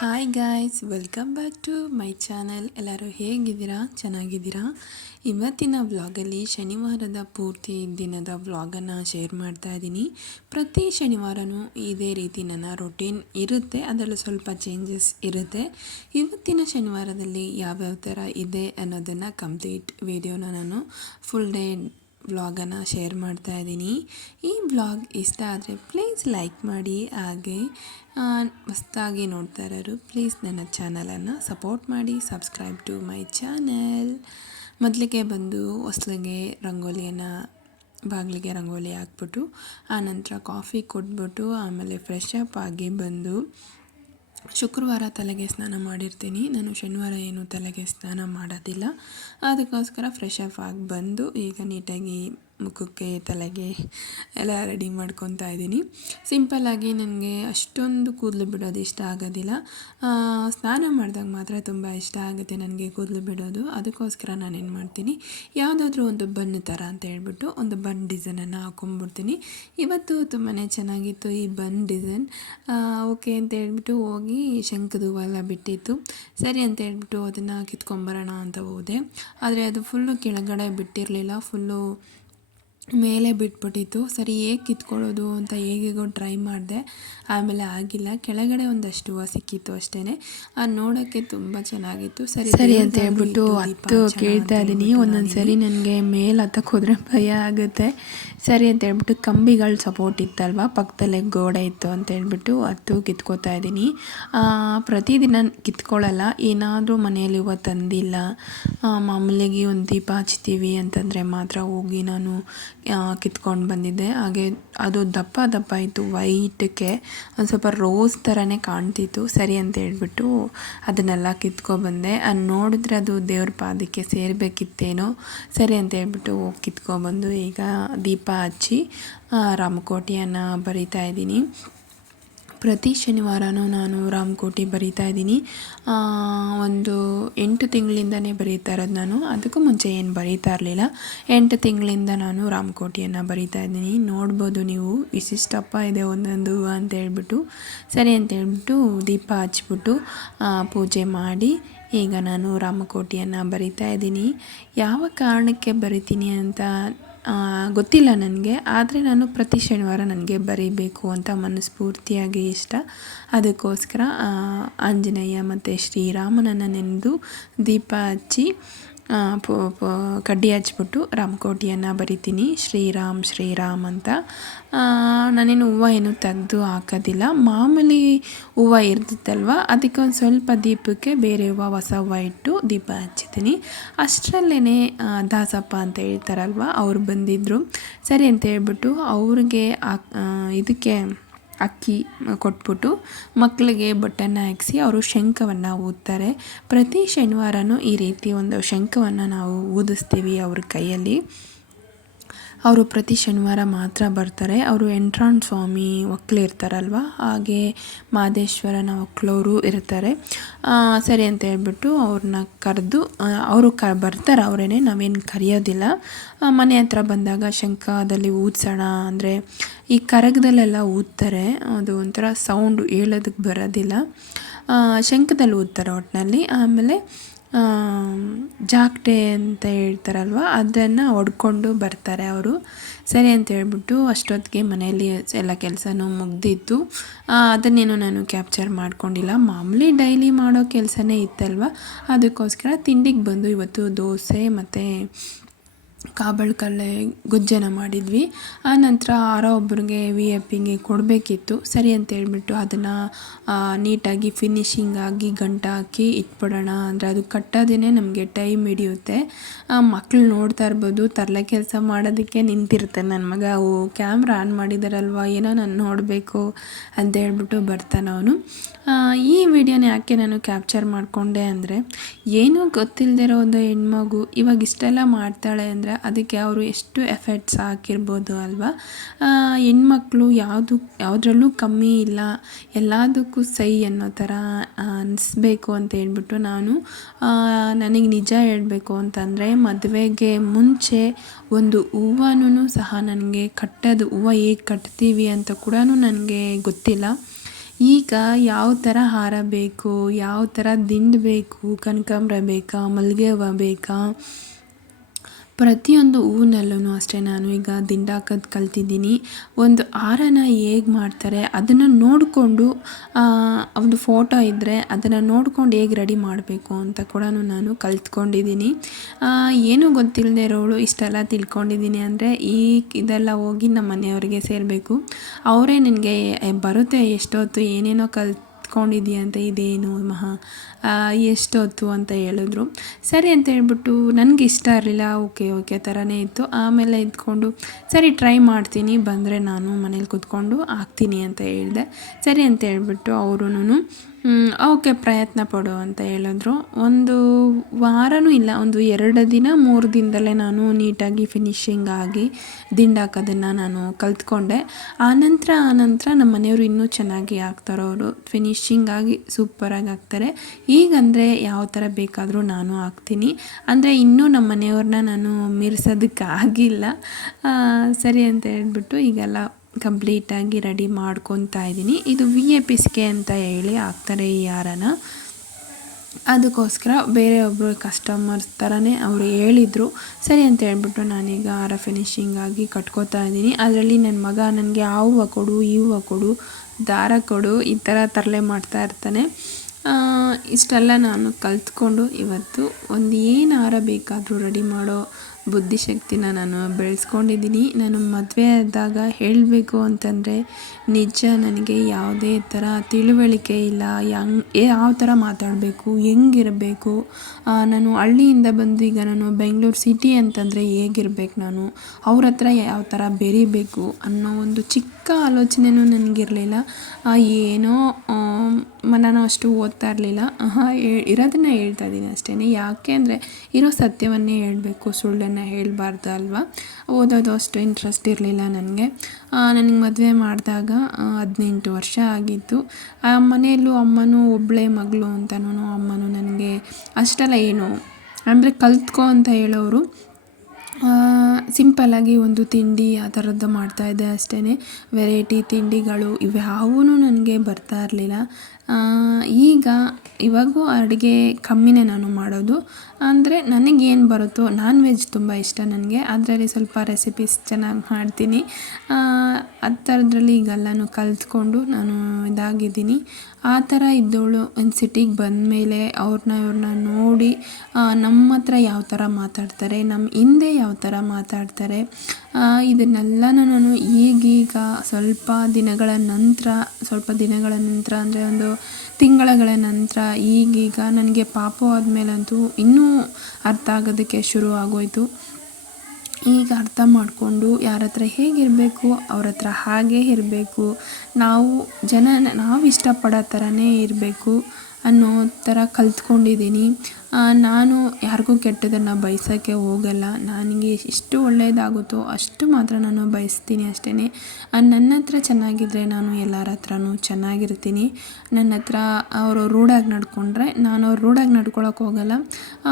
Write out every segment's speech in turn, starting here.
Hi guys, welcome back to my channel. ಎಲ್ಲರೂ ಹೇಗಿದ್ದೀರಾ? ಚೆನ್ನಾಗಿದ್ದೀರಾ? ಇವತ್ತಿನ ವ್ಲಾಗಲ್ಲಿ ಶನಿವಾರದ ಪೂರ್ತಿ ದಿನದ ವ್ಲಾಗನ್ನು ಶೇರ್ ಮಾಡ್ತಾ ಇದ್ದೀನಿ. ಪ್ರತಿ ಶನಿವಾರವೂ ಇದೇ ರೀತಿ ನನ್ನ ರೊಟೀನ್ ಇರುತ್ತೆ, ಅದರಲ್ಲಿ ಸ್ವಲ್ಪ ಚೇಂಜಸ್ ಇರುತ್ತೆ. ಇವತ್ತಿನ ಶನಿವಾರದಲ್ಲಿ ಯಾವ್ಯಾವ ಥರ ಇದೆ ಅನ್ನೋದನ್ನು ಕಂಪ್ಲೀಟ್ ವಿಡಿಯೋನ ನಾನು ಫುಲ್ ಡೇ ವ್ಲಾಗನ್ನು ಶೇರ್ ಮಾಡ್ತಾ ಇದ್ದೀನಿ. ಈ ವ್ಲಾಗ್ ಇಷ್ಟ ಆದರೆ ಪ್ಲೀಸ್ ಲೈಕ್ ಮಾಡಿ, ಹಾಗೆ ಹೊಸದಾಗಿ ನೋಡ್ತಾ ಇರೋರು ಪ್ಲೀಸ್ ನನ್ನ ಚಾನಲನ್ನು ಸಪೋರ್ಟ್ ಮಾಡಿ, ಸಬ್ಸ್ಕ್ರೈಬ್ ಟು ಮೈ ಚಾನಲ್. ಮೊದಲಿಗೆ ಬಂದು ಹೊಸ್ಲಿಗೆ ರಂಗೋಲಿಯನ್ನು ಬಾಗಿಲಿಗೆ ರಂಗೋಲಿ ಹಾಕ್ಬಿಟ್ಟು ಆನಂತರ ಕಾಫಿ ಕೊಟ್ಬಿಟ್ಟು ಆಮೇಲೆ ಫ್ರೆಶ್ ಅಪ್ ಆಗಿ ಬಂದು ಶುಕ್ರವಾರ ತಲೆಗೆ ಸ್ನಾನ ಮಾಡಿರ್ತೀನಿ. ನಾನು ಶನಿವಾರ ಏನು ತಲೆಗೆ ಸ್ನಾನ ಮಾಡೋದಿಲ್ಲ. ಅದಕ್ಕೋಸ್ಕರ ಫ್ರೆಶ್ ಅಪ್ ಆಗಿ ಬಂದು ಈಗ ನೀಟಾಗಿ ಮುಖಕ್ಕೆ ತಲೆಗೆ ಎಲ್ಲ ರೆಡಿ ಮಾಡ್ಕೊತಾ ಇದ್ದೀನಿ. ಸಿಂಪಲ್ಲಾಗಿ ನನಗೆ ಅಷ್ಟೊಂದು ಕೂದಲು ಬಿಡೋದು ಇಷ್ಟ ಆಗೋದಿಲ್ಲ. ಸ್ನಾನ ಮಾಡಿದಾಗ ಮಾತ್ರ ತುಂಬ ಇಷ್ಟ ಆಗುತ್ತೆ ನನಗೆ ಕೂದಲು ಬಿಡೋದು. ಅದಕ್ಕೋಸ್ಕರ ನಾನೇನು ಮಾಡ್ತೀನಿ, ಯಾವುದಾದ್ರೂ ಒಂದು ಬನ್ ಥರ ಅಂತ ಹೇಳ್ಬಿಟ್ಟು ಒಂದು ಬನ್ ಡಿಸೈನನ್ನು ಹಾಕೊಂಡ್ಬಿಡ್ತೀನಿ. ಇವತ್ತು ತುಂಬಾ ಚೆನ್ನಾಗಿತ್ತು ಈ ಬನ್ ಡಿಸೈನ್. ಓಕೆ ಅಂತ ಹೇಳ್ಬಿಟ್ಟು ಹೋಗಿ ಶಂಖದ ಹೂವೆಲ್ಲ ಬಿಟ್ಟಿತ್ತು. ಸರಿ ಅಂತ ಹೇಳ್ಬಿಟ್ಟು ಅದನ್ನು ಕಿತ್ಕೊಂಬರೋಣ ಅಂತ ಹೋದೆ. ಆದರೆ ಅದು ಫುಲ್ಲು ಕೆಳಗಡೆ ಬಿಟ್ಟಿರಲಿಲ್ಲ, ಫುಲ್ಲು ಮೇಲೆ ಬಿಟ್ಬಿಟ್ಟಿತ್ತು. ಸರಿ ಹೇಗೆ ಕಿತ್ಕೊಳ್ಳೋದು ಅಂತ ಹೇಗೇಗೋ ಟ್ರೈ ಮಾಡಿದೆ, ಆಮೇಲೆ ಆಗಿಲ್ಲ. ಕೆಳಗಡೆ ಒಂದಷ್ಟು ಹೂವು ಸಿಕ್ಕಿತ್ತು ಅಷ್ಟೇ. ನೋಡೋಕ್ಕೆ ತುಂಬ ಚೆನ್ನಾಗಿತ್ತು. ಸರಿ ಅಂತ ಹೇಳ್ಬಿಟ್ಟು ಹತ್ತು ಕೇಳ್ತಾ ಇದ್ದೀನಿ. ಒಂದೊಂದು ಸರಿ ನನಗೆ ಮೇಲೆ ಹತ್ತಕ್ಕೆ ಹೋದರೆ ಭಯ ಆಗುತ್ತೆ. ಸರಿ ಅಂತ ಹೇಳ್ಬಿಟ್ಟು ಕಂಬಿಗಳು ಸಪೋರ್ಟ್ ಇತ್ತಲ್ವ, ಪಕ್ಕದಲ್ಲೇ ಗೋಡೆ ಇತ್ತು ಅಂತ ಹೇಳ್ಬಿಟ್ಟು ಹತ್ತು ಕಿತ್ಕೋತಾ ಇದ್ದೀನಿ. ಪ್ರತಿದಿನ ಕಿತ್ಕೊಳ್ಳಲ್ಲ, ಏನಾದರೂ ಮನೆಯಲ್ಲಿ ಹೂವು ತಂದಿಲ್ಲ, ಮಾಮೂಲಿಯಾಗಿ ಒಂದು ದೀಪ ಹಚ್ತೀವಿ ಅಂತಂದರೆ ಮಾತ್ರ ಹೋಗಿ ನಾನು ಕಿತ್ಕೊಂಡು ಬಂದಿದ್ದೆ. ಹಾಗೆ ಅದು ದಪ್ಪ ದಪ್ಪ ಇತ್ತು, ವೈಟಕ್ಕೆ ಒಂದು ಸ್ವಲ್ಪ ರೋಸ್ ಥರನೇ ಕಾಣ್ತಿತ್ತು. ಸರಿ ಅಂತ ಹೇಳ್ಬಿಟ್ಟು ಅದನ್ನೆಲ್ಲ ಕಿತ್ಕೊಬಂದೆ. ನೋಡಿದ್ರೆ ಅದು ದೇವ್ರ ಪಾದಕ್ಕೆ ಸೇರಬೇಕಿತ್ತೇನೋ. ಸರಿ ಅಂತ ಹೇಳ್ಬಿಟ್ಟು ಹೋಗಿ ಕಿತ್ಕೊಬಂದು ಈಗ ದೀಪ ಹಚ್ಚಿ ರಾಮಕೋಟಿಯನ್ನು ಬರಿತಾ ಇದ್ದೀನಿ. ಪ್ರತಿ ಶನಿವಾರನೂ ನಾನು ರಾಮಕೋಟಿ ಬರಿತಾ ಇದ್ದೀನಿ. ಒಂದು 8 ತಿಂಗಳಿಂದನೇ ಬರೀತಾ ಇರೋದು ನಾನು. ಅದಕ್ಕೂ ಮುಂಚೆ ಏನು ಬರೀತಾ ಇರಲಿಲ್ಲ. 8 ತಿಂಗಳಿಂದ ನಾನು ರಾಮಕೋಟಿಯನ್ನು ಬರಿತಾ ಇದ್ದೀನಿ. ನೋಡ್ಬೋದು ನೀವು ಇಷ್ಟಿಷ್ಟಪ್ಪ ಇದೆ ಒಂದೊಂದು ಅಂತ ಹೇಳ್ಬಿಟ್ಟು. ಸರಿ ಅಂತ ಹೇಳ್ಬಿಟ್ಟು ದೀಪ ಹಚ್ಬಿಟ್ಟು ಪೂಜೆ ಮಾಡಿ ಈಗ ನಾನು ರಾಮಕೋಟಿಯನ್ನು ಬರಿತಾ ಇದ್ದೀನಿ. ಯಾವ ಕಾರಣಕ್ಕೆ ಬರಿತೀನಿ ಅಂತ ಗೊತ್ತಿಲ್ಲ ನನಗೆ, ಆದರೆ ನಾನು ಪ್ರತಿ ಶನಿವಾರ ನನಗೆ ಬರೀಬೇಕು ಅಂತ ಮನಸ್ಫೂರ್ತಿಯಾಗಿ ಇಷ್ಟ. ಅದಕ್ಕೋಸ್ಕರ ಆಂಜನೇಯ ಮತ್ತು ಶ್ರೀರಾಮನನ್ನು ನೆನೆದು ದೀಪ ಹಚ್ಚಿ ಕಡ್ಡಿ ಹಚ್ಬಿಟ್ಟು ರಾಮಕೋಟಿಯನ್ನು ಬರಿತೀನಿ. ಶ್ರೀರಾಮ್ ಶ್ರೀರಾಮ್ ಅಂತ. ನಾನೇನು ಹೂವು ಏನು ತೆಗೆದು ಹಾಕೋದಿಲ್ಲ, ಮಾಮೂಲಿ ಹೂವು ಇರ್ತಿತ್ತಲ್ವ ಅದಕ್ಕೆ ಒಂದು ಸ್ವಲ್ಪ ದೀಪಕ್ಕೆ ಬೇರೆ ಹೂವು, ಹೊಸ ಹೂವು ಇಟ್ಟು ದೀಪ ಹಚ್ಚಿದ್ದೀನಿ. ಅಷ್ಟರಲ್ಲೇ ದಾಸಪ್ಪ ಅಂತ ಹೇಳ್ತಾರಲ್ವ, ಅವ್ರು ಬಂದಿದ್ದರು. ಸರಿ ಅಂತ ಹೇಳ್ಬಿಟ್ಟು ಅವ್ರಿಗೆ ಇದಕ್ಕೆ ಅಕ್ಕಿ ಕೊಟ್ಬಿಟ್ಟು ಮಕ್ಕಳಿಗೆ ಬೊಟ್ಟನ್ನು ಹಾಕಿಸಿ ಅವರು ಶಂಖವನ್ನು ಊದ್ತಾರೆ. ಪ್ರತಿ ಶನಿವಾರವೂ ಈ ರೀತಿ ಒಂದು ಶಂಖವನ್ನು ನಾವು ಊದಿಸ್ತೀವಿ ಅವ್ರ ಕೈಯಲ್ಲಿ. ಅವರು ಪ್ರತಿ ಶನಿವಾರ ಮಾತ್ರ ಬರ್ತಾರೆ. ಅವರು ಎಂಟ್ರಾಣ್ ಸ್ವಾಮಿ ಒಕ್ಕಲು ಇರ್ತಾರಲ್ವ, ಹಾಗೆ ಮಹದೇಶ್ವರನ ಒಕ್ಕಲವರು ಇರ್ತಾರೆ. ಸರಿ ಅಂತ ಹೇಳ್ಬಿಟ್ಟು ಅವ್ರನ್ನ ಕರೆದು ಅವರು ಬರ್ತಾರೆ ಅವರೇನೆ, ನಾವೇನು ಕರೆಯೋದಿಲ್ಲ. ಮನೆ ಹತ್ರ ಬಂದಾಗ ಶಂಖದಲ್ಲಿ ಊದ್ಸೋಣ ಅಂದರೆ ಈ ಕರಗದಲ್ಲೆಲ್ಲ ಊದ್ತಾರೆ, ಅದು ಒಂಥರ ಸೌಂಡು ಹೇಳೋದಕ್ಕೆ ಬರೋದಿಲ್ಲ. ಶಂಖದಲ್ಲಿ ಊದ್ತಾರೆ ಒಟ್ಟಿನಲ್ಲಿ. ಆಮೇಲೆ ಜಾಕ್ಟೆ ಅಂತ ಹೇಳ್ತಾರಲ್ವ, ಅದನ್ನು ಹೊಡ್ಕೊಂಡು ಬರ್ತಾರೆ ಅವರು. ಸರಿ ಅಂತ ಹೇಳ್ಬಿಟ್ಟು ಅಷ್ಟೊತ್ತಿಗೆ ಮನೆಯಲ್ಲಿ ಎಲ್ಲ ಕೆಲಸನೂ ಮುಗ್ದಿತ್ತು. ಅದನ್ನೇನು ನಾನು ಕ್ಯಾಪ್ಚರ್ ಮಾಡ್ಕೊಂಡಿಲ್ಲ, ಮಾಮೂಲಿ ಡೈಲಿ ಮಾಡೋ ಕೆಲಸನೇ ಇತ್ತಲ್ವ. ಅದಕ್ಕೋಸ್ಕರ ತಿಂಡಿಗೆ ಬಂದು ಇವತ್ತು ದೋಸೆ ಮತ್ತು ಕಾಬಳ್ಕಲ್ಲೆ ಗೊಜ್ಜನ ಮಾಡಿದ್ವಿ. ಆನಂತರ ಯಾರೋ ಒಬ್ಬರಿಗೆ VIP ಕೊಡಬೇಕಿತ್ತು. ಸರಿ ಅಂತ ಹೇಳ್ಬಿಟ್ಟು ಅದನ್ನು ನೀಟಾಗಿ ಫಿನಿಶಿಂಗ್ ಆಗಿ ಗಂಟು ಹಾಕಿ ಇಟ್ಬಿಡೋಣ ಅಂದರೆ ಅದು ಕಟ್ಟೋದೇ ನಮಗೆ ಟೈಮ್ ಹಿಡಿಯುತ್ತೆ. ಮಕ್ಕಳು ನೋಡ್ತಾ ಇರ್ಬೋದು, ತರಲೆ ಕೆಲಸ ಮಾಡೋದಕ್ಕೆ ನಿಂತಿರ್ತಾನೆ ನನ್ನ ಮಗ. ಕ್ಯಾಮ್ರಾ ಆನ್ ಮಾಡಿದಾರಲ್ವ, ಏನೋ ನಾನು ನೋಡಬೇಕು ಅಂತ ಹೇಳ್ಬಿಟ್ಟು ಬರ್ತಾನೆ ಅವನು. ಈ ವಿಡಿಯೋನ ಯಾಕೆ ನಾನು ಕ್ಯಾಪ್ಚರ್ ಮಾಡಿಕೊಂಡೆ ಅಂದರೆ, ಏನೂ ಗೊತ್ತಿಲ್ಲದಿರೋ ಒಂದು ಹೆಣ್ಮಗು ಇವಾಗ ಇಷ್ಟೆಲ್ಲ ಮಾಡ್ತಾಳೆ ಅಂದರೆ ಅದಕ್ಕೆ ಅವರು ಎಷ್ಟು ಎಫರ್ಟ್ಸ್ ಹಾಕಿರ್ಬೋದು ಅಲ್ವಾ. ಹೆಣ್ಮಕ್ಳು ಯಾವುದ್ರಲ್ಲೂ ಕಮ್ಮಿ ಇಲ್ಲ, ಎಲ್ಲದಕ್ಕೂ ಸೈ ಅನ್ನೋ ಥರ ಅನಿಸ್ಬೇಕು ಅಂತ ಹೇಳ್ಬಿಟ್ಟು ನನಗೆ ನಿಜ ಹೇಳಬೇಕು ಅಂತಂದರೆ, ಮದುವೆಗೆ ಮುಂಚೆ ಒಂದು ಹೂವನೂ ಸಹ ನನಗೆ ಕಟ್ಟೋದು, ಹೂವು ಹೇಗೆ ಕಟ್ತೀವಿ ಅಂತ ಕೂಡ ನನಗೆ ಗೊತ್ತಿಲ್ಲ. ಈಗ ಯಾವ ಥರ ಹಾರ ಬೇಕು, ಯಾವ ಥರ ದಿಂಡು ಬೇಕು, ಕನಕಾಂಬರ ಬೇಕಾ, ಮಲ್ಲಿಗೆ ಹೂವು ಬೇಕಾ, ಪ್ರತಿಯೊಂದು ಹೂವಿನಲ್ಲೂ ಅಷ್ಟೇ ನಾನು ಈಗ ದಿಂಡು ಹಾಕೋದು ಕಲ್ತಿದ್ದೀನಿ. ಒಂದು ಹಾರನ ಹೇಗೆ ಮಾಡ್ತಾರೆ ಅದನ್ನು ನೋಡಿಕೊಂಡು, ಒಂದು ಫೋಟೋ ಇದ್ದರೆ ಅದನ್ನು ನೋಡ್ಕೊಂಡು ಹೇಗೆ ರೆಡಿ ಮಾಡಬೇಕು ಅಂತ ಕೂಡ ನಾನು ಕಲ್ತ್ಕೊಂಡಿದ್ದೀನಿ. ಏನೂ ಗೊತ್ತಿಲ್ಲದೆ ಇರೋಳು ಇಷ್ಟೆಲ್ಲ ತಿಳ್ಕೊಂಡಿದ್ದೀನಿ ಅಂದರೆ ಇದೆಲ್ಲ ಹೋಗಿ ನಮ್ಮ ಮನೆಯವ್ರಿಗೆ ಸೇರಬೇಕು. ಅವರೇ ನನಗೆ ಬರುತ್ತೆ ಎಷ್ಟೊತ್ತು ಏನೇನೋ ಕಲ್ತ್ಕೊಂಡಿದ್ದೀಯ ಅಂತ, ಇದೇನು ಮಹಾ ಎಷ್ಟೊತ್ತು ಅಂತ ಹೇಳಿದ್ರು. ಸರಿ ಅಂತ ಹೇಳ್ಬಿಟ್ಟು ನನಗೆ ಇಷ್ಟ ಇರಲಿಲ್ಲ, ಓಕೆ ಥರನೇ ಇತ್ತು. ಆಮೇಲೆ ಇದ್ಕೊಂಡು ಸರಿ ಟ್ರೈ ಮಾಡ್ತೀನಿ, ಬಂದರೆ ನಾನು ಮನೇಲಿ ಕೂತ್ಕೊಂಡು ಹಾಕ್ತೀನಿ ಅಂತ ಹೇಳಿದೆ. ಸರಿ ಅಂತ ಹೇಳ್ಬಿಟ್ಟು ಅವರೂ ಓಕೆ ಪ್ರಯತ್ನ ಪಡು ಅಂತ ಹೇಳಿದ್ರು. ಒಂದು ವಾರನೂ ಇಲ್ಲ, ಒಂದು 2 ದಿನ 3 ದಿನದಲ್ಲೇ ನಾನು ನೀಟಾಗಿ ಫಿನಿಶಿಂಗ್ ಆಗಿ ದಿಂಡು ಹಾಕೋದನ್ನು ನಾನು ಕಲ್ತ್ಕೊಂಡೆ. ಆನಂತರ ನಮ್ಮ ಮನೆಯವರು ಇನ್ನೂ ಚೆನ್ನಾಗಿ ಹಾಕ್ತಾರೆ, ಅವರು ಫಿನಿಶಿಂಗ್ ಆಗಿ ಸೂಪರಾಗಿ ಹಾಕ್ತಾರೆ. ಈಗಂದರೆ ಯಾವ ಥರ ಬೇಕಾದರೂ ನಾನು ಹಾಕ್ತೀನಿ, ಅಂದರೆ ಇನ್ನೂ ನಮ್ಮ ಮನೆಯವ್ರನ್ನ ನಾನು ಮೀರಿಸೋದಕ್ಕಾಗಿಲ್ಲ. ಸರಿ ಅಂತ ಹೇಳ್ಬಿಟ್ಟು ಈಗೆಲ್ಲ ಕಂಪ್ಲೀಟಾಗಿ ರೆಡಿ ಮಾಡ್ಕೊತಾ ಇದ್ದೀನಿ. ಇದು VAPSK ಅಂತ ಹೇಳಿ ಹಾಕ್ತಾರೆ ಈ ಹಾರನ. ಅದಕ್ಕೋಸ್ಕರ ಬೇರೆಯೊಬ್ಬರು ಕಸ್ಟಮರ್ಸ್ ಥರನೇ ಅವರು ಹೇಳಿದರು. ಸರಿ ಅಂತ ಹೇಳ್ಬಿಟ್ಟು ನಾನೀಗ ಹಾರ ಫಿನಿಶಿಂಗ್ ಆಗಿ ಕಟ್ಕೋತಾ ಇದ್ದೀನಿ. ಅದರಲ್ಲಿ ನನ್ನ ಮಗ ನನಗೆ ಆ ಹೂವು ಕೊಡು, ಈ ಹೂವು ಕೊಡು, ದಾರ ಕೊಡು, ಈ ಥರ ತರಲೆ ಮಾಡ್ತಾ ಇರ್ತಾನೆ. ಇಷ್ಟೆಲ್ಲ ನಾನು ಕಲ್ತ್ಕೊಂಡು ಇವತ್ತು ಒಂದು ಏನು ಹಾರ ಬೇಕಾದರೂ ರೆಡಿ ಮಾಡೋ ಬುದ್ಧಿಶಕ್ತಿನ ನಾನು ಬೆಳೆಸ್ಕೊಂಡಿದ್ದೀನಿ. ನಾನು ಮದುವೆ ಆದಾಗ ಹೇಳಬೇಕು ಅಂತಂದರೆ ನಿಜ ನನಗೆ ಯಾವುದೇ ಥರ ತಿಳುವಳಿಕೆ ಇಲ್ಲ, ಯಾವ ಥರ ಮಾತಾಡಬೇಕು, ಹೆಂಗಿರಬೇಕು. ನಾನು ಹಳ್ಳಿಯಿಂದ ಬಂದು ಈಗ ನಾನು ಬೆಂಗಳೂರು ಸಿಟಿ ಅಂತಂದರೆ ಹೇಗಿರ್ಬೇಕು, ನಾನು ಅವ್ರ ಹತ್ರ ಯಾವ ಥರ ಬೆರಿಬೇಕು ಅನ್ನೋ ಒಂದು ಚಿಕ್ಕ ಆಲೋಚನೆಯೂ ನನಗಿರಲಿಲ್ಲ. ಏನೋ ನಾನು ಅಷ್ಟು ಓದ್ತಾ ಇರಲಿಲ್ಲ, ಇರೋದನ್ನು ಹೇಳ್ತಾ ಇದ್ದೀನಿ ಅಷ್ಟೇ. ಯಾಕೆ ಅಂದರೆ ಇರೋ ಸತ್ಯವನ್ನೇ ಹೇಳಬೇಕು, ಸುಳ್ಳನ್ನು ಹೇಳಬಾರ್ದು ಅಲ್ವಾ. ಓದೋದು ಅಷ್ಟು ಇಂಟ್ರೆಸ್ಟ್ ಇರಲಿಲ್ಲ ನನಗೆ. ನನಗೆ ಮದುವೆ ಮಾಡಿದಾಗ 18 ವರ್ಷ ಆಗಿತ್ತು. ಮನೆಯಲ್ಲೂ ಅಮ್ಮನೂ ಒಬ್ಬಳೇ ಮಗಳು ಅಂತನೂ ಅಮ್ಮನೂ ನನಗೆ ಅಷ್ಟೆಲ್ಲ ಏನು ಅಂದರೆ ಕಲ್ತ್ಕೊ ಅಂತ ಹೇಳೋರು. ಸಿಂಪಲ್ಲಾಗಿ ಒಂದು ತಿಂಡಿ ಆ ಥರದ್ದು ಮಾಡ್ತಾಯಿದ್ದೆ ಅಷ್ಟೇ. ವೆರೈಟಿ ತಿಂಡಿಗಳು ಇವ್ಯಾವೂ ನನಗೆ ಬರ್ತಾ ಇರಲಿಲ್ಲ. ಇವಾಗೂ ಅಡುಗೆ ಕಮ್ಮಿನೇ ನಾನು ಮಾಡೋದು. ಅಂದರೆ ನನಗೇನು ಬರುತ್ತೋ, ನಾನ್ ವೆಜ್ ತುಂಬ ಇಷ್ಟ ನನಗೆ, ಅದರಲ್ಲಿ ಸ್ವಲ್ಪ ರೆಸಿಪೀಸ್ ಚೆನ್ನಾಗಿ ಮಾಡ್ತೀನಿ. ಆ ಥರದ್ರಲ್ಲಿ ಈಗೆಲ್ಲನೂ ಕಲ್ತ್ಕೊಂಡು ನಾನು ಇದಾಗಿದ್ದೀನಿ. ಆ ಥರ ಇದ್ದವಳು ಒಂದು ಸಿಟಿಗೆ ಬಂದಮೇಲೆ ಇವ್ರನ್ನ ನೋಡಿ ನಮ್ಮ ಹತ್ರ ಯಾವ ಥರ ಮಾತಾಡ್ತಾರೆ, ನಮ್ಮ ಹಿಂದೆ ಯಾವ ಥರ ಮಾತಾಡ್ತಾರೆ, ಇದನ್ನೆಲ್ಲನೂ ನಾನು ಈಗೀಗ ಸ್ವಲ್ಪ ದಿನಗಳ ನಂತರ ಅಂದರೆ ಒಂದು ತಿಂಗಳ ನಂತರ ಈಗೀಗ ನನಗೆ ಪಾಪು ಆದಮೇಲಂತೂ ಇನ್ನೂ ಅರ್ಥ ಆಗೋದಕ್ಕೆ ಶುರು ಆಗೋಯಿತು. ಈಗ ಅರ್ಥ ಮಾಡಿಕೊಂಡು ಯಾರ ಹತ್ರ ಹೇಗಿರಬೇಕು ಅವ್ರ ಹತ್ರ ಹಾಗೇ ಇರಬೇಕು, ನಾವು ಇಷ್ಟಪಡೋ ಥರನೇ ಇರಬೇಕು ಅನ್ನೋ ಥರ ಕಲ್ತ್ಕೊಂಡಿದ್ದೀನಿ. ನಾನು ಯಾರಿಗೂ ಕೆಟ್ಟದನ್ನು ಬಯಸೋಕ್ಕೆ ಹೋಗಲ್ಲ. ನನಗೆ ಎಷ್ಟು ಒಳ್ಳೆಯದಾಗುತ್ತೋ ಅಷ್ಟು ಮಾತ್ರ ನಾನು ಬಯಸ್ತೀನಿ ಅಷ್ಟೇ. ನನ್ನ ಹತ್ರ ಚೆನ್ನಾಗಿದ್ದರೆ ನಾನು ಎಲ್ಲರ ಹತ್ರನೂ ಚೆನ್ನಾಗಿರ್ತೀನಿ. ನನ್ನ ಹತ್ರ ಅವರು ರೂಢಾಗಿ ನಡ್ಕೊಂಡ್ರೆ ನಾನು ಅವ್ರು ರೂಢಾಗಿ ನಡ್ಕೊಳಕ್ಕೆ ಹೋಗಲ್ಲ.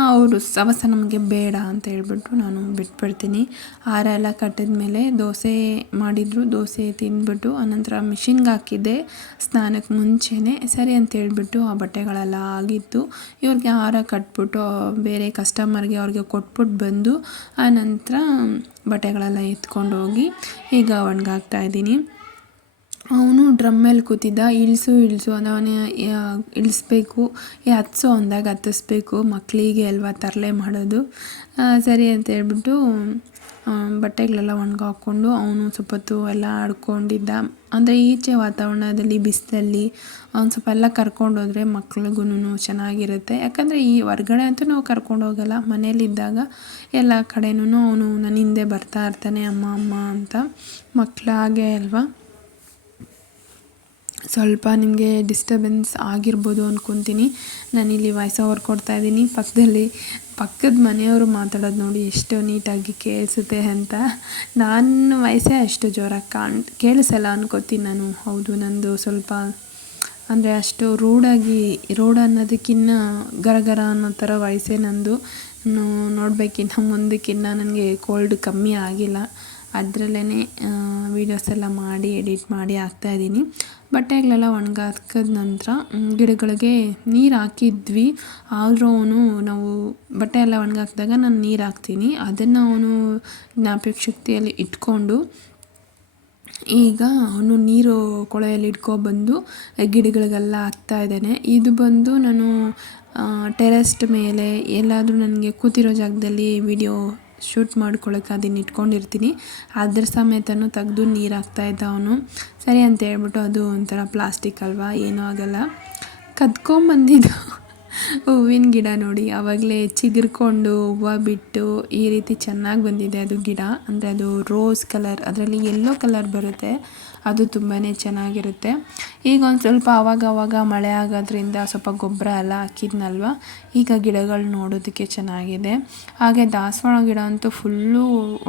ಅವರು ಸವಸ ನಮಗೆ ಬೇಡ ಅಂತ ಹೇಳ್ಬಿಟ್ಟು ನಾನು ಬಿಟ್ಬಿಡ್ತೀನಿ. ಹಾರ ಎಲ್ಲ ಕಟ್ಟಿದ ಮೇಲೆ ದೋಸೆ ಮಾಡಿದರು, ದೋಸೆ ತಿಂದ್ಬಿಟ್ಟು ಆನಂತರ ಮಿಷಿನ್ಗೆ ಹಾಕಿದ್ದೆ ಸ್ನಾನಕ್ಕೆ ಮುಂಚೆನೇ. ಸರಿ ಅಂತ ಹೇಳ್ಬಿಟ್ಟು ಆ ಬಟ್ಟೆಗಳೆಲ್ಲ ಆಗಿತ್ತು. ಇವ್ರಿಗೆ ಹಾರ ಕಟ್ಬಿಟ್ಟು ಬೇರೆ ಕಸ್ಟಮರ್ಗೆ ಅವ್ರಿಗೆ ಕೊಟ್ಬಿಟ್ಟು ಬಂದು ಆನಂತರ ಬಟ್ಟೆಗಳೆಲ್ಲ ಎತ್ಕೊಂಡು ಹೋಗಿ ಈಗ ಒಣಗಾಕ್ತಾ ಇದ್ದೀನಿ. ಅವನು ಡ್ರಮ್ಮಲ್ಲಿ ಕೂತಿದ್ದ, ಇಳಿಸು ಅವನೇ ಇಳಿಸ್ಬೇಕು, ಹತ್ಸು ಅಂದಾಗ ಹತ್ತಿಸ್ಬೇಕು, ಮಕ್ಕಳಿಗೆ ಅಲ್ವಾ ತರಲೆ ಮಾಡೋದು. ಸರಿ ಅಂತ ಹೇಳ್ಬಿಟ್ಟು ಬಟ್ಟೆಗಳೆಲ್ಲ ಒಣಗಾಕ್ಕೊಂಡು ಅವನು ಸ್ವಲ್ಪ ಹೊತ್ತು ಎಲ್ಲ ಆಡ್ಕೊಂಡಿದ್ದ. ಅಂದರೆ ಈಚೆ ವಾತಾವರಣದಲ್ಲಿ ಬಿಸಿಲಲ್ಲಿ ಒಂದು ಸ್ವಲ್ಪ ಎಲ್ಲ ಕರ್ಕೊಂಡೋದ್ರೆ ಮಕ್ಳಿಗೂ ಚೆನ್ನಾಗಿರುತ್ತೆ. ಯಾಕಂದರೆ ಈ ಹೊರ್ಗಡೆ ಅಂತೂ ನಾವು ಕರ್ಕೊಂಡು ಹೋಗಲ್ಲ, ಮನೇಲಿದ್ದಾಗ ಎಲ್ಲ ಕಡೆನೂ ಅವನು ನನ್ನ ಹಿಂದೆ ಬರ್ತಾ ಇರ್ತಾನೆ, ಅಮ್ಮ ಅಂತ. ಮಕ್ಕಳಾಗೆ ಅಲ್ವಾ. ಸ್ವಲ್ಪ ನಿಮಗೆ ಡಿಸ್ಟರ್ಬೆನ್ಸ್ ಆಗಿರ್ಬೋದು ಅಂದ್ಕೊತೀನಿ. ನಾನಿಲ್ಲಿ ವಾಯ್ಸ್ ಓವರ್ ಕೊಡ್ತಾಯಿದ್ದೀನಿ. ಪಕ್ಕದ ಮನೆಯವರು ಮಾತಾಡೋದು ನೋಡಿ ಎಷ್ಟು ನೀಟಾಗಿ ಕೇಳಿಸುತ್ತೆ ಅಂತ. ನನ್ನ ವಾಯ್ಸೇ ಅಷ್ಟು ಜೋರಾಗಿ ಕೇಳಿಸಲ್ಲ ಅನ್ಕೋತೀನಿ ನಾನು. ಹೌದು, ನಂದು ಸ್ವಲ್ಪ ಅಂದರೆ ಅಷ್ಟು ರೂಢ ಅನ್ನೋದಕ್ಕಿಂತ ಗರಗರ ಅನ್ನೋ ಥರ ವಾಯ್ಸೇ ನಂದು. ನೋಡಬೇಕಿನ್ನ ಮುಂದಕ್ಕಿನ್ನ ನನಗೆ ಕೋಲ್ಡ್ ಕಮ್ಮಿ ಆಗಿಲ್ಲ. ಅದರಲ್ಲೇ ವೀಡಿಯೋಸ್ ಎಲ್ಲ ಮಾಡಿ ಎಡಿಟ್ ಮಾಡಿ ಹಾಕ್ತಾಯಿದ್ದೀನಿ. ಬಟ್ಟೆಗಳೆಲ್ಲ ಒಣಗಾಕಿದ ನಂತರ ಗಿಡಗಳಿಗೆ ನೀರು ಹಾಕಿದ್ವಿ. ಆದರೂ ನಾವು ಬಟ್ಟೆ ಎಲ್ಲ ಒಣಗಾಕಿದಾಗ ನಾನು ನೀರು ಹಾಕ್ತೀನಿ. ಅದನ್ನು ಅವನು ಜ್ಞಾಪಕ ಶಕ್ತಿಯಲ್ಲಿ ಇಟ್ಕೊಂಡು ಈಗ ಅವನು ನೀರು ಕೊಳೆಯಲ್ಲಿ ಇಟ್ಕೊಬಂದು ಗಿಡಗಳಿಗೆಲ್ಲ ಹಾಕ್ತಾ ಇದ್ದಾನೆ. ಇದು ಬಂದು ನಾನು ಟೆರೆಸ್ಟ್ ಮೇಲೆ ಎಲ್ಲಾದರೂ ನನಗೆ ಕೂತಿರೋ ಜಾಗದಲ್ಲಿ ವಿಡಿಯೋ ಶೂಟ್ ಮಾಡ್ಕೊಳ್ಳೋಕೆ ಅದನ್ನು ಇಟ್ಕೊಂಡಿರ್ತೀನಿ. ಅದ್ರ ಸಮೇತನೂ ತೆಗೆದು ನೀರು ಹಾಕ್ತಾಯಿದ್ದ ಅವನು. ಸರಿ ಅಂತ ಹೇಳ್ಬಿಟ್ಟು, ಅದು ಒಂಥರ ಪ್ಲಾಸ್ಟಿಕ್ ಅಲ್ವಾ, ಏನೂ ಆಗಲ್ಲ. ಕದ್ಕೊಂಬಂದಿದ್ದು ಹೂವಿನ ಗಿಡ ನೋಡಿ, ಆವಾಗಲೇ ಚಿಗುರ್ಕೊಂಡು ಹೂವು ಬಿಟ್ಟು ಈ ರೀತಿ ಚೆನ್ನಾಗಿ ಬಂದಿದೆ ಅದು ಗಿಡ. ಅಂದರೆ ಅದು ರೋಸ್ ಕಲರ್, ಅದರಲ್ಲಿ ಯೆಲ್ಲೋ ಕಲರ್ ಬರುತ್ತೆ, ಅದು ತುಂಬಾ ಚೆನ್ನಾಗಿರುತ್ತೆ. ಈಗ ಒಂದು ಸ್ವಲ್ಪ ಆವಾಗ ಮಳೆ ಆಗೋದ್ರಿಂದ ಸ್ವಲ್ಪ ಗೊಬ್ಬರ ಎಲ್ಲ ಹಾಕಿದ್ನಲ್ವ, ಈಗ ಗಿಡಗಳು ನೋಡೋದಕ್ಕೆ ಚೆನ್ನಾಗಿದೆ. ಹಾಗೆ ದಾಸವಾಳ ಗಿಡ ಅಂತೂ ಫುಲ್ಲು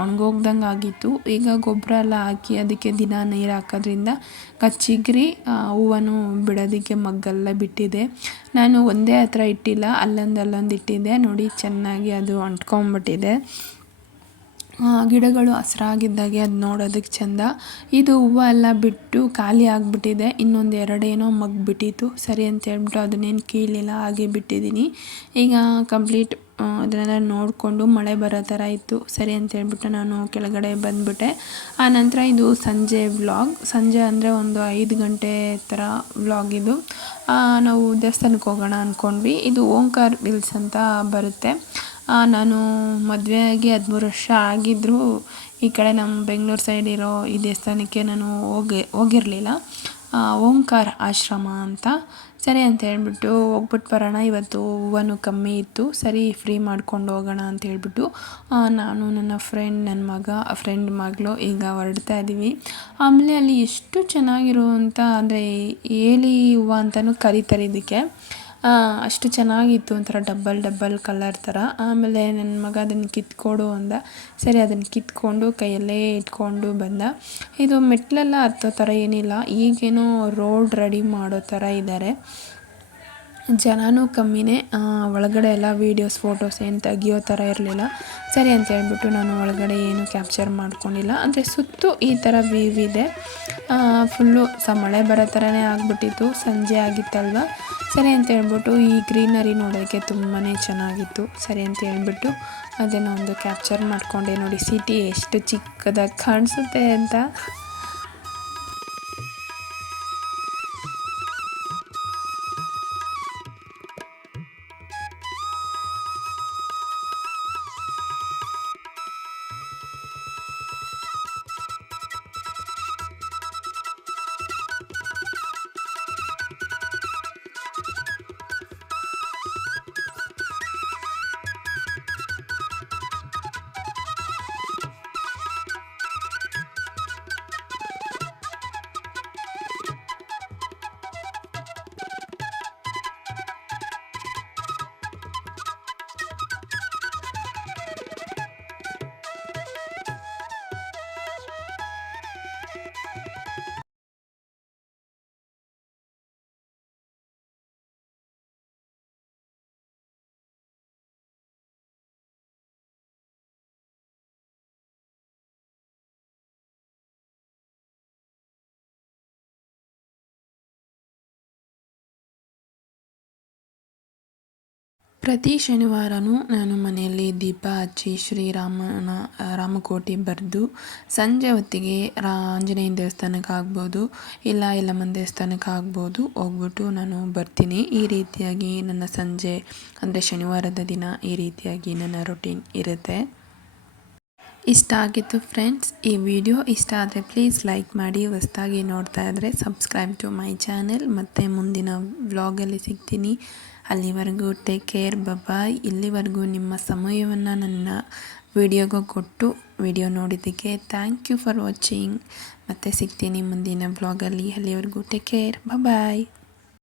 ಒಣಗೋಗ್ದಂಗೆ ಆಗಿತ್ತು. ಈಗ ಗೊಬ್ಬರ ಎಲ್ಲ ಹಾಕಿ ಅದಕ್ಕೆ ದಿನ ನೀರು ಹಾಕೋದ್ರಿಂದ ಚಿಗ್ರಿ ಹೂವನ್ನು ಬಿಡೋದಕ್ಕೆ ಮಗ್ಗೆಲ್ಲ ಬಿಟ್ಟಿದೆ. ನಾನು ಒಂದೇ ಹತ್ರ ಇಟ್ಟಿಲ್ಲ, ಅಲ್ಲೊಂದು ಇಟ್ಟಿದ್ದೆ ನೋಡಿ, ಚೆನ್ನಾಗಿ ಅದು ಅಂಟ್ಕೊಂಬಿಟ್ಟಿದೆ. ಗಿಡಗಳು ಹಸ್ರಾಗಿದ್ದಾಗೆ ಅದು ನೋಡೋದಕ್ಕೆ ಚೆಂದ. ಇದು ಹೂವು ಎಲ್ಲ ಬಿಟ್ಟು ಖಾಲಿ ಆಗಿಬಿಟ್ಟಿದೆ. ಇನ್ನೊಂದು ಎರಡೇನೋ ಮಗ್ಬಿಟ್ಟಿತ್ತು. ಸರಿ ಅಂತ ಹೇಳ್ಬಿಟ್ಟು ಅದನ್ನೇನು ಕೀಳಲಿಲ್ಲ, ಹಾಗೆ ಬಿಟ್ಟಿದ್ದೀನಿ. ಈಗ ಕಂಪ್ಲೀಟ್ ಅದನ್ನೆಲ್ಲ ನೋಡಿಕೊಂಡು ಮಳೆ ಬರೋ ಥರ ಇತ್ತು. ಸರಿ ಅಂತ ಹೇಳ್ಬಿಟ್ಟು ನಾನು ಕೆಳಗಡೆ ಬಂದುಬಿಟ್ಟೆ. ಆನಂತರ ಇದು ಸಂಜೆ ವ್ಲಾಗ್. ಸಂಜೆ ಅಂದರೆ ಒಂದು 5 ಗಂಟೆ ಥರ ವ್ಲಾಗ್ ಇದು. ನಾವು ದೇವಸ್ಥಾನಕ್ಕೆ ಹೋಗೋಣ ಅಂದ್ಕೊಂಡ್ವಿ. ಇದು ಓಂಕಾರ್ ಹಿಲ್ಸ್ ಅಂತ ಬರುತ್ತೆ. ನಾನು ಮದುವೆಯಾಗಿ 13 ವರ್ಷ ಆಗಿದ್ದರೂ ಈ ಕಡೆ ನಮ್ಮ ಬೆಂಗಳೂರು ಸೈಡ್ ಇರೋ ಈ ದೇವಸ್ಥಾನಕ್ಕೆ ನಾನು ಹೋಗಿರಲಿಲ್ಲ. ಓಂಕಾರ ಆಶ್ರಮ ಅಂತ. ಸರಿ ಅಂತ ಹೇಳ್ಬಿಟ್ಟು ಹೋಗ್ಬಿಟ್ಟು ಬರೋಣ, ಇವತ್ತು ಹೂವು ಕಮ್ಮಿ ಇತ್ತು, ಸರಿ ಫ್ರೀ ಮಾಡ್ಕೊಂಡು ಹೋಗೋಣ ಅಂತ ಹೇಳ್ಬಿಟ್ಟು ನಾನು, ನನ್ನ ಫ್ರೆಂಡ್ ಮಗಳು ಈಗ ಹೊರಡ್ತಾ ಇದ್ದೀವಿ. ಆಮೇಲೆ ಅಲ್ಲಿ ಎಷ್ಟು ಚೆನ್ನಾಗಿರುವಂಥ, ಅಂದರೆ ಏಲಿ ಹೂವು ಅಂತಲೂ ಕರೀತಾರೆ ಇದಕ್ಕೆ. ಅಷ್ಟು ಚೆನ್ನಾಗಿತ್ತು, ಒಂಥರ ಡಬ್ಬಲ್ ಕಲರ್ ಥರ. ಆಮೇಲೆ ನನ್ನ ಮಗ ಅದನ್ನು ಕಿತ್ಕೊಡು ಅಂದ. ಸರಿ ಅದನ್ನು ಕಿತ್ಕೊಂಡು ಕೈಯಲ್ಲೇ ಇಟ್ಕೊಂಡು ಬಂದ. ಇದು ಮೆಟ್ಲೆಲ್ಲ ಹತ್ತೋ ಥರ ಏನಿಲ್ಲ, ಈಗೇನೋ ರೋಡ್ ರೆಡಿ ಮಾಡೋ ಥರ ಇದ್ದಾರೆ. ಜನನೂ ಕಮ್ಮಿನೇ. ಒಳಗಡೆ ಎಲ್ಲ ವೀಡಿಯೋಸ್ ಫೋಟೋಸ್ ಏನು ತೆಗಿಯೋ ಥರ ಇರಲಿಲ್ಲ. ಸರಿ ಅಂತ ಹೇಳ್ಬಿಟ್ಟು ನಾನು ಒಳಗಡೆ ಏನು ಕ್ಯಾಪ್ಚರ್ ಮಾಡ್ಕೊಂಡಿಲ್ಲ. ಅಂದರೆ ಸುತ್ತು ಈ ಥರ ವ್ಯೂ ಇದೆ. ಫುಲ್ಲು ಮಳೆ ಬರೋ ಥರನೇ ಆಗಿಬಿಟ್ಟಿತ್ತು, ಸಂಜೆ ಆಗಿತ್ತಲ್ವ. ಸರಿ ಅಂತ ಹೇಳ್ಬಿಟ್ಟು ಈ ಗ್ರೀನರಿ ನೋಡೋಕ್ಕೆ ತುಂಬಾ ಚೆನ್ನಾಗಿತ್ತು. ಸರಿ ಅಂತ ಹೇಳ್ಬಿಟ್ಟು ಅದನ್ನು ಒಂದು ಕ್ಯಾಪ್ಚರ್ ಮಾಡಿಕೊಂಡೆ. ನೋಡಿ ಸಿಟಿ ಎಷ್ಟು ಚಿಕ್ಕದಾಗಿ ಕಾಣಿಸುತ್ತೆ ಅಂತ. ಪ್ರತಿ ಶನಿವಾರವೂ ನಾನು ಮನೆಯಲ್ಲಿ ದೀಪ ಹಚ್ಚಿ ರಾಮಕೋಟಿ ಬರೆದು ಸಂಜೆ ಹೊತ್ತಿಗೆ ಆಂಜನೇಯನ ದೇವಸ್ಥಾನಕ್ಕೆ ಆಗ್ಬೋದು, ಇಲ್ಲ ಯಲ್ಲಮ್ಮನ ದೇವಸ್ಥಾನಕ್ಕೆ ಆಗ್ಬೋದು, ಹೋಗ್ಬಿಟ್ಟು ನಾನು ಬರ್ತೀನಿ. ಈ ರೀತಿಯಾಗಿ ನನ್ನ ಸಂಜೆ, ಅಂದರೆ ಶನಿವಾರದ ದಿನ ಈ ರೀತಿಯಾಗಿ ನನ್ನ ರೊಟೀನ್ ಇರುತ್ತೆ. ಇಷ್ಟ ಆಗಿತ್ತು ಫ್ರೆಂಡ್ಸ್. ಈ ವಿಡಿಯೋ ಇಷ್ಟ ಆದರೆ ಪ್ಲೀಸ್ ಲೈಕ್ ಮಾಡಿ. ಹೊಸದಾಗಿ ನೋಡ್ತಾ ಇದ್ದರೆ ಸಬ್ಸ್ಕ್ರೈಬ್ ಟು ಮೈ ಚಾನೆಲ್. ಮತ್ತು ಮುಂದಿನ ವ್ಲಾಗಲ್ಲಿ ಸಿಗ್ತೀನಿ. ಅಲ್ಲಿವರೆಗೂ ಟೇಕ್ ಕೇರ್, ಬಾಯ್. ಇಲ್ಲಿವರೆಗೂ ನಿಮ್ಮ ಸಮಯವನ್ನು ನನ್ನ ವಿಡಿಯೋಗೆ ಕೊಟ್ಟು ವಿಡಿಯೋ ನೋಡಿದ್ದಕ್ಕೆ ಥ್ಯಾಂಕ್ ಯು ಫಾರ್ ವಾಚಿಂಗ್. ಮತ್ತೆ ಸಿಗ್ತೀನಿ ಮುಂದಿನ ವ್ಲಾಗಲ್ಲಿ. ಅಲ್ಲಿವರೆಗೂ ಟೇಕ್ ಕೇರ್, ಬಾಯ್.